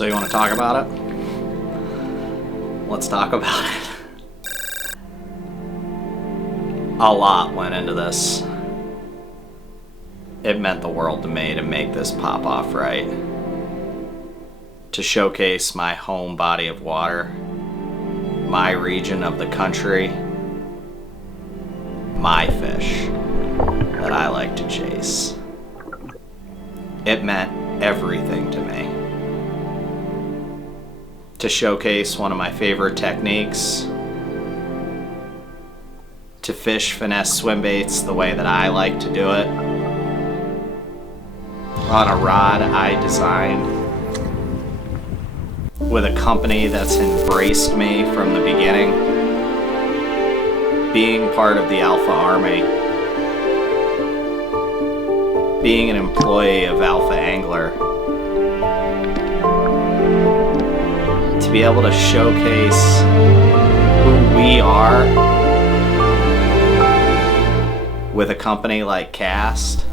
So you want to talk about it? Let's talk about it. A lot went into this. It meant the world to me to make this pop off right. To showcase my home body of water, my region of the country, my fish that I like to chase. It meant everything to me. To showcase one of my favorite techniques, to fish finesse swim baits the way that I like to do it, on a rod I designed with a company that's embraced me from the beginning, being part of the Alpha Army, being an employee of Alpha Angler, to be able to showcase who we are with a company like Cast.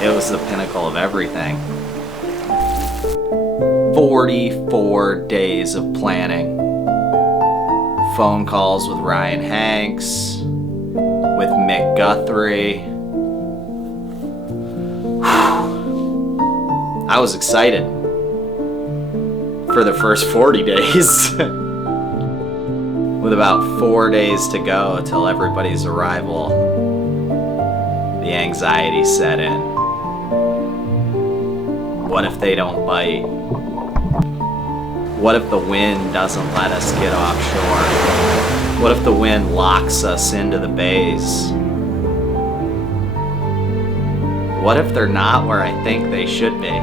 It was the pinnacle of everything. 44 days of planning. Phone calls with Ryan Hanks, with Mick Guthrie. I was excited for the first 40 days. With about 4 days to go till everybody's arrival, the anxiety set in. What if they don't bite? What if the wind doesn't let us get offshore? What if the wind locks us into the bays? What if they're not where I think they should be?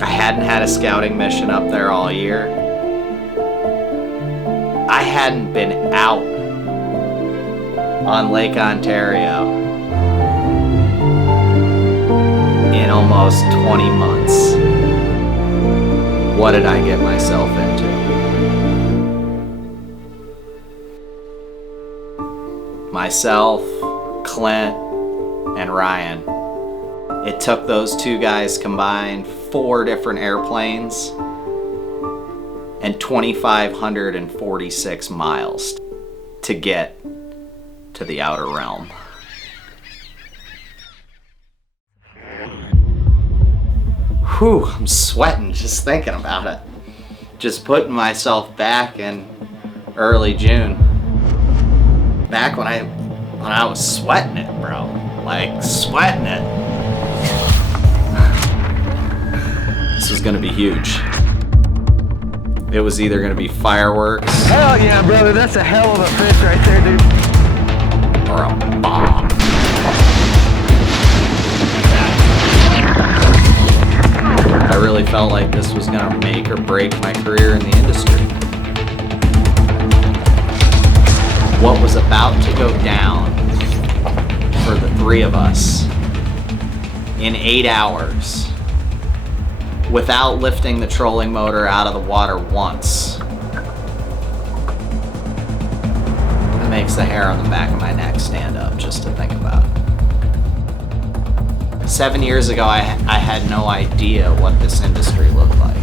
I hadn't had a scouting mission up there all year. I hadn't been out on Lake Ontario in almost 20 months. What did I get myself into? Myself, Clint, and Ryan. It took those two guys combined 4 different airplanes and 2,546 miles to get to the outer realm. Whew, I'm sweating just thinking about it. Just putting myself back in early June. Back when I was sweating it, bro. Like, sweating it. This was gonna be huge. It was either gonna be fireworks. Hell yeah, brother, that's a hell of a fish right there, dude. Or a bomb. I really felt like this was gonna make or break my career in the industry. What was about to go down for the 3 of us in 8 hours without lifting the trolling motor out of the water once. It makes the hair on the back of my neck stand up just to think about it. 7 years ago, I had no idea what this industry looked like.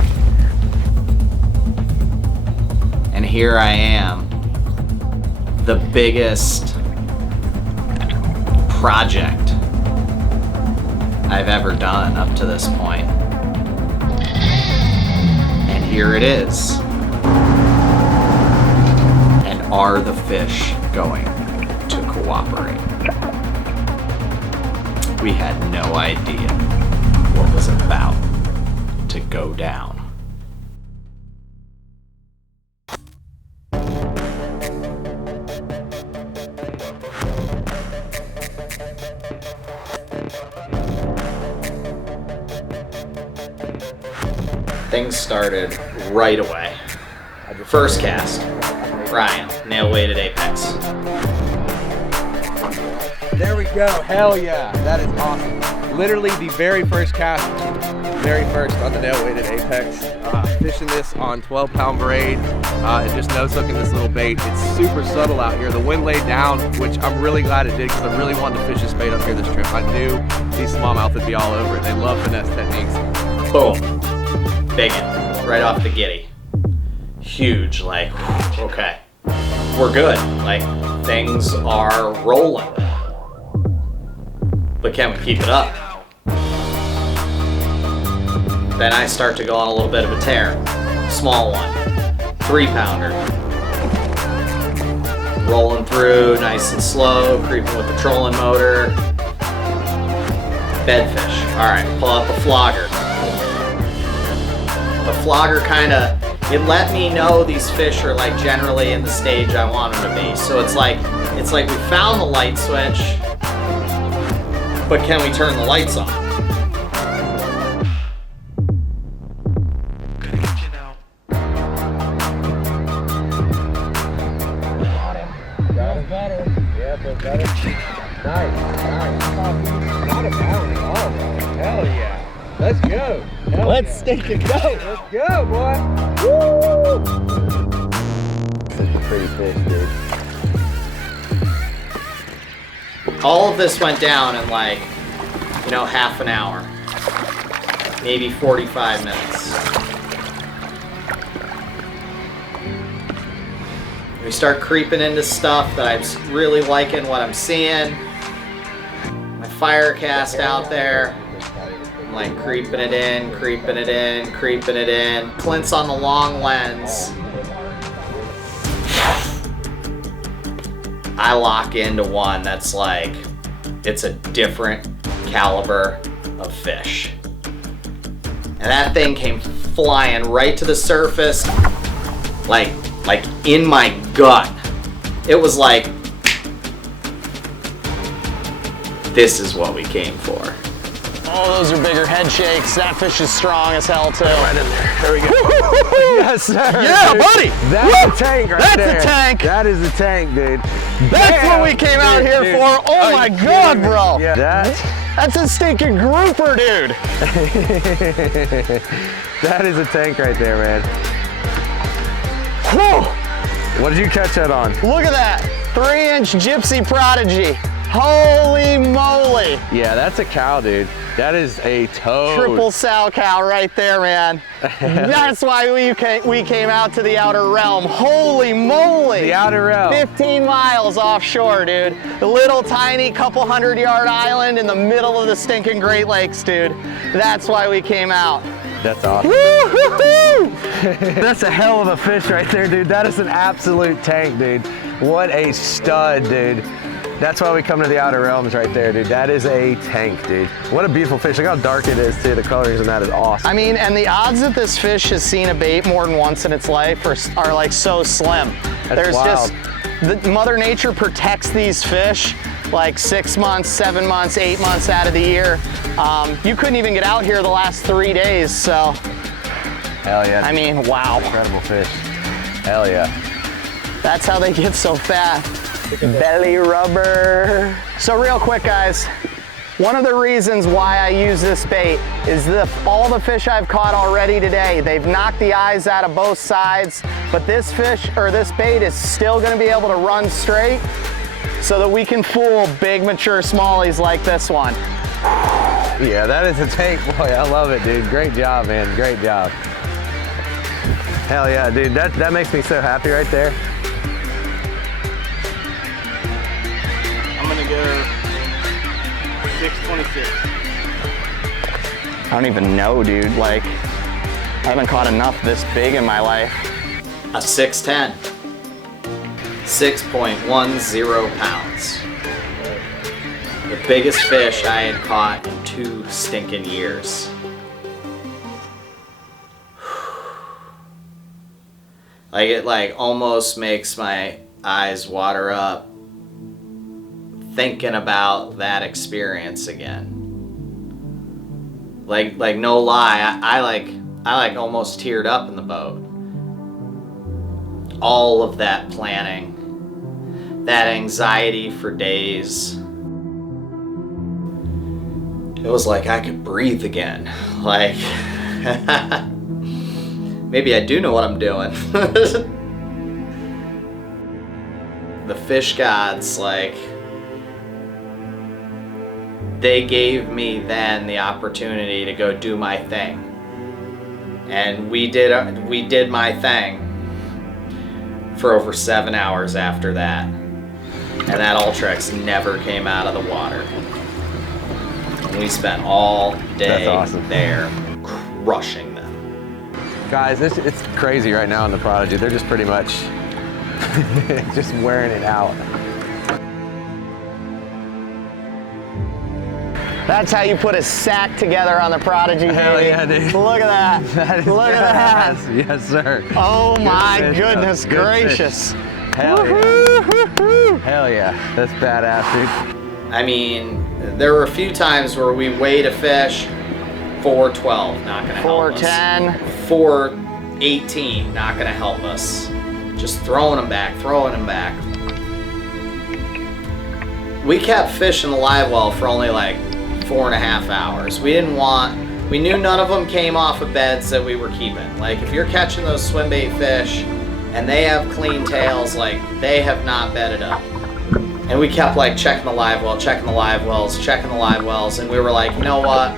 And here I am, the biggest project I've ever done up to this point. And here it is. And are the fish going to cooperate? We had no idea what was about to go down. Things started right away. First cast, Ryan, nail weighted apex. There we go. Hell yeah. That is awesome. Literally the very first cast very first on the nail weighted Apex. Fishing this on 12-pound braid and just nose hooking this little bait. It's super subtle out here. The wind laid down, which I'm really glad it did because I really wanted to fish this bait up here this trip. I knew these smallmouth would be all over it. They love finesse techniques. Boom. Big one. Right off the giddy. Huge, like, okay. We're good. Like, things are rolling. But can we keep it up? Then I start to go on a little bit of a tear. Small one, 3-pounder. Rolling through nice and slow, creeping with the trolling motor. Bedfish. All right, pull out the flogger. The flogger it let me know these fish are like generally in the stage I want them to be. So it's like we found the light switch, but can we turn the lights on? Nice. Not a pound at all, bro. Hell yeah. Let's go. Let's stinking go. Let's go, boy. Woo! Such a pretty fish, dude. All of this went down in like, half an hour. Maybe 45 minutes. We start creeping into stuff that I'm really liking what I'm seeing. My fire cast out there. I'm like creeping it in. Clint's on the long lens. I lock into one that's like, it's a different caliber of fish. And that thing came flying right to the surface, like in my gut. It was like, this is what we came for. Oh, those are bigger head shakes. That fish is strong as hell too. Right in there. There we go. Yes, sir. Yeah, dude. buddy. That's a tank right there. That's a tank. That is a tank, dude. That's what we came out here for. Oh my God, bro. Yeah. That's a stinking grouper, dude. That is a tank right there, man. Whew. What did you catch that on? Look at that. 3-inch gypsy Prodigy. Holy moly. Yeah, that's a cow, dude. That is a toad. Triple sow cow right there, man. That's why we came out to the outer realm. Holy moly. The outer realm. 15 miles offshore, dude. The little tiny couple 100-yard island in the middle of the stinking Great Lakes, dude. That's why we came out. That's awesome. That's a hell of a fish right there, dude. That is an absolute tank, dude. What a stud, dude. That's why we come to the outer realms right there, dude. That is a tank, dude. What a beautiful fish. Look how dark it is, too. The colorings in that is awesome. I mean, and the odds that this fish has seen a bait more than once in its life are like so slim. That's wild. Mother Nature protects these fish like 6 months, 7 months, 8 months out of the year. You couldn't even get out here the last 3 days, so. Hell yeah. I mean, wow. Incredible fish. Hell yeah. That's how they get so fat. Belly rubber. So real quick, guys, one of the reasons why I use this bait is all the fish I've caught already today, they've knocked the eyes out of both sides, but this bait is still gonna be able to run straight so that we can fool big mature smallies like this one. Yeah, that is a tank, boy. I love it, dude. Great job, man. Great job. Hell yeah, dude. That makes me so happy right there. I'm gonna go 626. I don't even know, dude. Like, I haven't caught enough this big in my life. A 610. 6.10 pounds. The biggest fish I had caught in 2 stinking years. Like, it almost makes my eyes water up thinking about that experience again. Like no lie, I almost teared up in the boat. All of that planning, that anxiety for days. it was like I could breathe again. Like, maybe I do know what I'm doing. The fish gods, like, they gave me then the opportunity to go do my thing. And we did my thing for over 7 hours after that. And that Ultrex never came out of the water. And we spent all day there crushing them. Guys, it's crazy right now in the Prodigy. They're just pretty much just wearing it out. That's how you put a sack together on the Prodigy, baby. Hell yeah, dude. Look at that. Look at that. Yes, sir. Oh my fish, goodness good gracious. Fish. Hell yeah. Hell yeah. That's badass, dude. I mean, there were a few times where we weighed a fish, 412, not gonna help us. 410. 418, not gonna help us. Just throwing them back. We kept fishing the live well for only like 4.5 hours. We knew none of them came off of beds that we were keeping. Like, if you're catching those swimbait fish and they have clean tails, like, they have not bedded up. And we kept like checking the live wells, and we were like, you know what?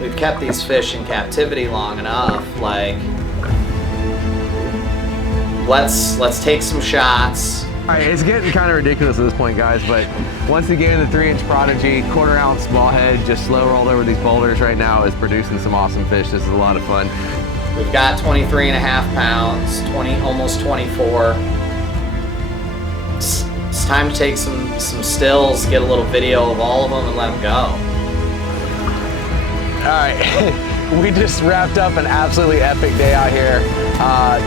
We've kept these fish in captivity long enough. Like, let's take some shots. All right, it's getting kind of ridiculous at this point, guys, but once again, the 3-inch Prodigy, 1/4 ounce small head, just slow rolled over these boulders right now, is producing some awesome fish. This is a lot of fun. We've got 23.5 pounds, almost 24. It's time to take some stills, get a little video of all of them, and let them go. All right, we just wrapped up an absolutely epic day out here.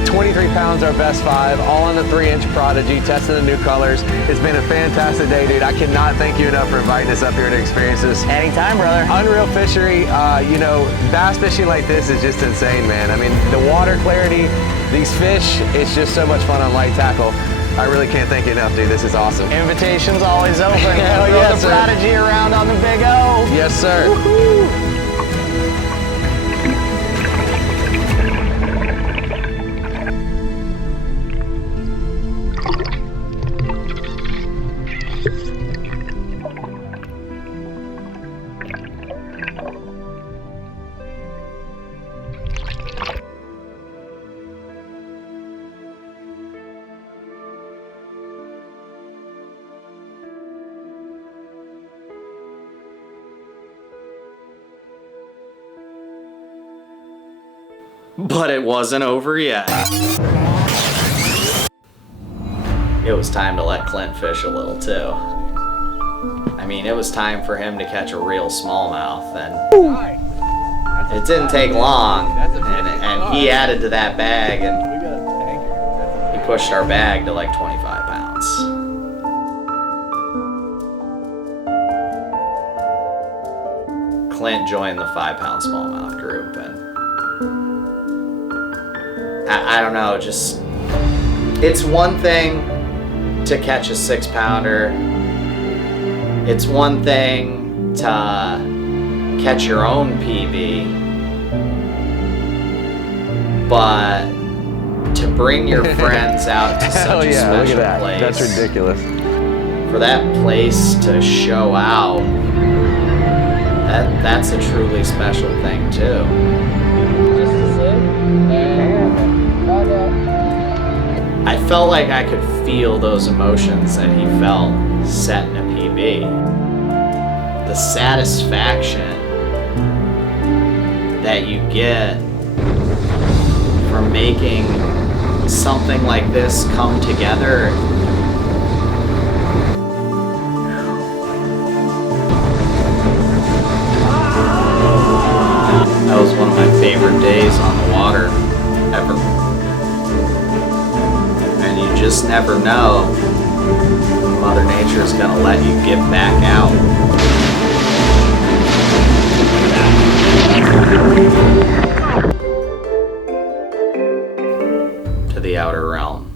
23 pounds, our best 5, all on the 3-inch Prodigy, testing the new colors. It's been a fantastic day, dude. I cannot thank you enough for inviting us up here to experience this. Anytime, brother. Unreal fishery. You know, bass fishing like this is just insane, man. I mean, the water clarity, these fish, it's just so much fun on light tackle. I really can't thank you enough, dude. This is awesome. Invitation's always open. Hell Throw yes, the Prodigy around on the Big O. Yes, sir. Woo-hoo. But it wasn't over yet. It was time to let Clint fish a little too. I mean, it was time for him to catch a real smallmouth, and it didn't take long, and he added to that bag, and he pushed our bag to like 25 pounds. Clint joined the 5-pound smallmouth group, and I don't know, just, it's one thing to catch a 6-pounder. It's one thing to catch your own PB, but to bring your friends out to such a special place. That's ridiculous. For that place to show out, that's a truly special thing too. I felt like I could feel those emotions that he felt setting a PB. The satisfaction that you get from making something like this come together. That was one of my favorite days on the water ever. And you just never know when Mother Nature is going to let you get back out. To the outer realm.